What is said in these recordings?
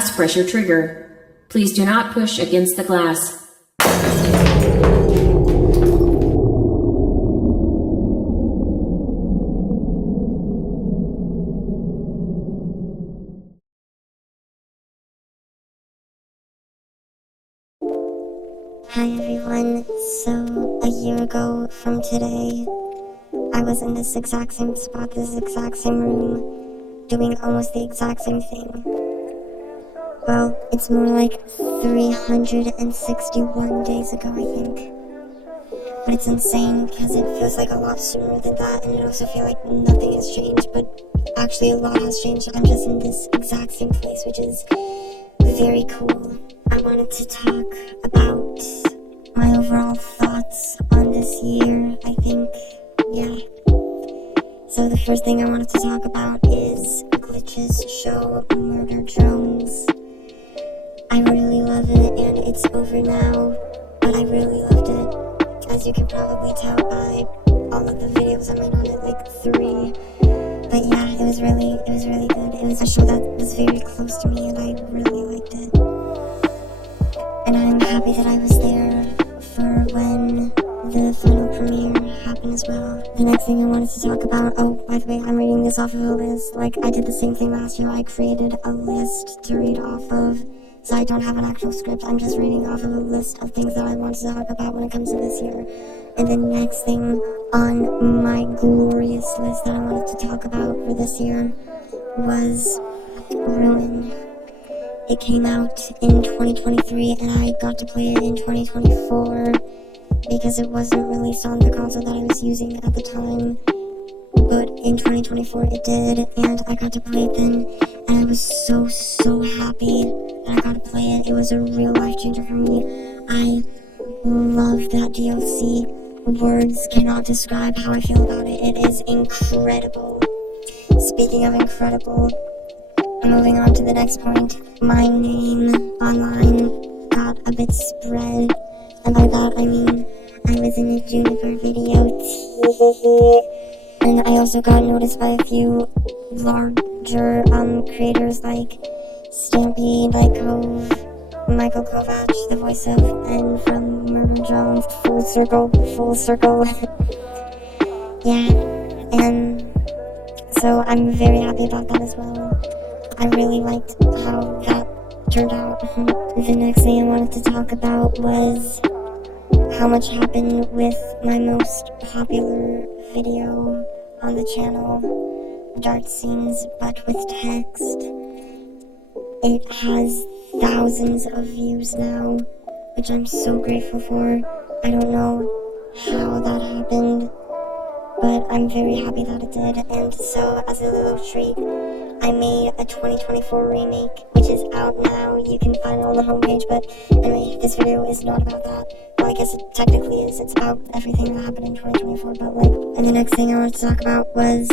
glass, press your trigger. Please do not push against the glass. Hi everyone, so a year ago from today, I was in this exact same spot, this exact same room, doing almost the exact same thing. Well, it's more like 361 days ago, I think. But it's insane because it feels like a lot sooner than that, and it also feels like nothing has changed, but actually a lot has changed. I'm just in this exact same place, which is very cool. I wanted to talk about my overall thoughts on this year, I think, yeah. So the first thing I wanted to talk about is Glitch's show, Murder Drones. I really love it, and it's over now, but I really loved it, as you can probably tell by all of the videos I made on it, like 3. But yeah, it was really good. It was a show that was very close to me, and I really liked it. And I'm happy that I was there for when the final premiere happened as well. The next thing I wanted to talk about, oh, by the way, I'm reading this off of a list. Like, I did the same thing last year. I created a list to read off of, so I don't have an actual script. I'm just reading off of a list of things that I want to talk about when it comes to this year. And the next thing on my glorious list that I wanted to talk about for this year was Ruin. It came out in 2023, and I got to play it in 2024 because it wasn't released on the console that I was using at the time. But in 2024 it did, and I got to play it then, and I was so happy that I got to play it. It was a real life changer for me. I love that DLC. Words cannot describe how I feel about it. It is incredible. Speaking of incredible, moving on to the next point, my name online got a bit spread, and by that I mean I was in a Juniper video, and I also got noticed by a few larger creators like Stampede, like Cove, Michael Kovac, the voice of N from Murder Drones, full circle. Yeah, and so I'm very happy about that as well. I really liked how that turned out. The next thing I wanted to talk about was how much happened with my most popular video on the channel, Dart Scenes But With Text. It has thousands of views now, which I'm so grateful for. I don't know how that happened, but I'm very happy that it did. And so, as a little treat, I made a 2024 remake, which is out now. You can find it on the homepage, but anyway, this video is not about that. Well, I guess it technically is. It's about everything that happened in 2024, but like... And the next thing I wanted to talk about was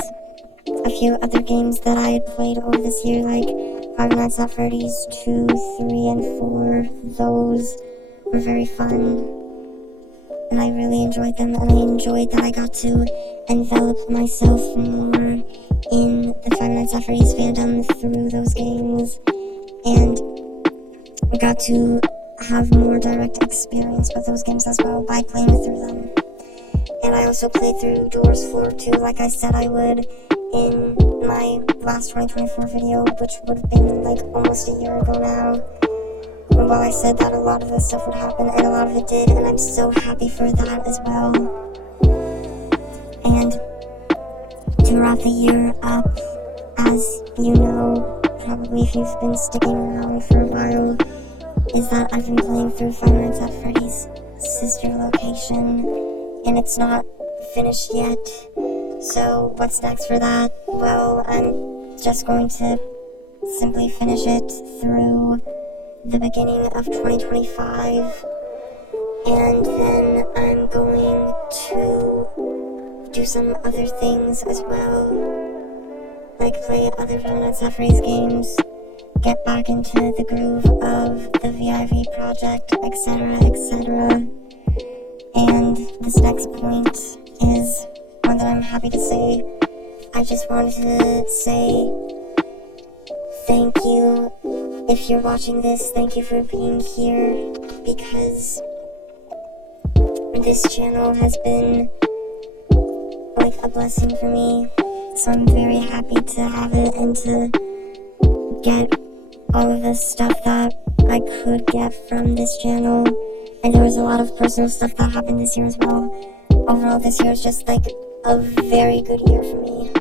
a few other games that I had played over this year, like Five Nights at Freddy's 2, 3, and 4. Those were very fun, and I really enjoyed them, and I enjoyed that I got to envelop myself more in the Five Nights at Freddy's fandom through those games, and I got to have more direct experience with those games as well by playing through them. And I also played through Doors Floor 2 like I said I would in my last 2024 video, which would have been like almost a year ago now. Well, I said that a lot of this stuff would happen, and a lot of it did, and I'm so happy for that as well. And to wrap the year up, as you know, probably if you've been sticking around for a while, is that I've been playing through Five Nights at Freddy's Sister Location, and it's not finished yet. So what's next for that? Well, I'm just going to simply finish it through the beginning of 2025, and then I'm going to do some other things as well, like play other Five Nights at Freddy's games, get back into the groove of the VIV project, etc. And this next point is one that I'm happy to say. I just wanted to say thank you if you're watching this, thank you for being here, because this channel has been like a blessing for me. So I'm very happy to have it and to get all of the stuff that I could get from this channel. And there was a lot of personal stuff that happened this year as well. Overall, this year was just like a very good year for me.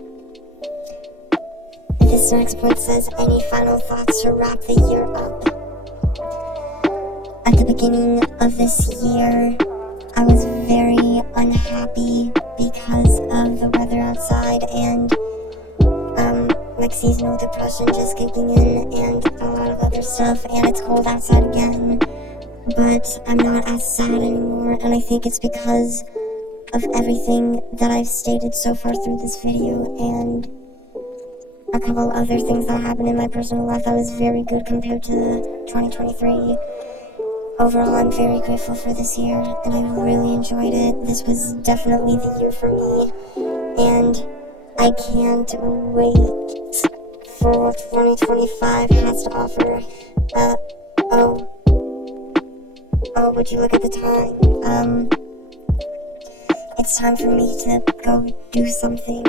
This next point says, any final thoughts to wrap the year up? At the beginning of this year, I was very unhappy because of the weather outside and like seasonal depression just kicking in and a lot of other stuff, and it's cold outside again. But I'm not as sad anymore, and I think it's because of everything that I've stated so far through this video and a couple other things that happened in my personal life that was very good compared to 2023. Overall, I'm very grateful for this year, and I really enjoyed it. This was definitely the year for me, and I can't wait for what 2025 has to offer. Would you look at the time? It's time for me to go do something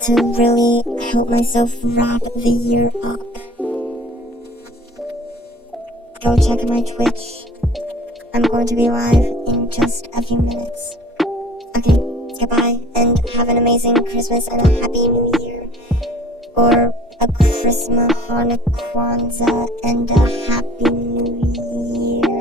to really help myself wrap the year up. Go check my Twitch. I'm going to be live in just a few minutes. Okay, goodbye, and have an amazing Christmas and a Happy New Year. Or a Christmas, Hanukkah, Kwanzaa, and a Happy New Year.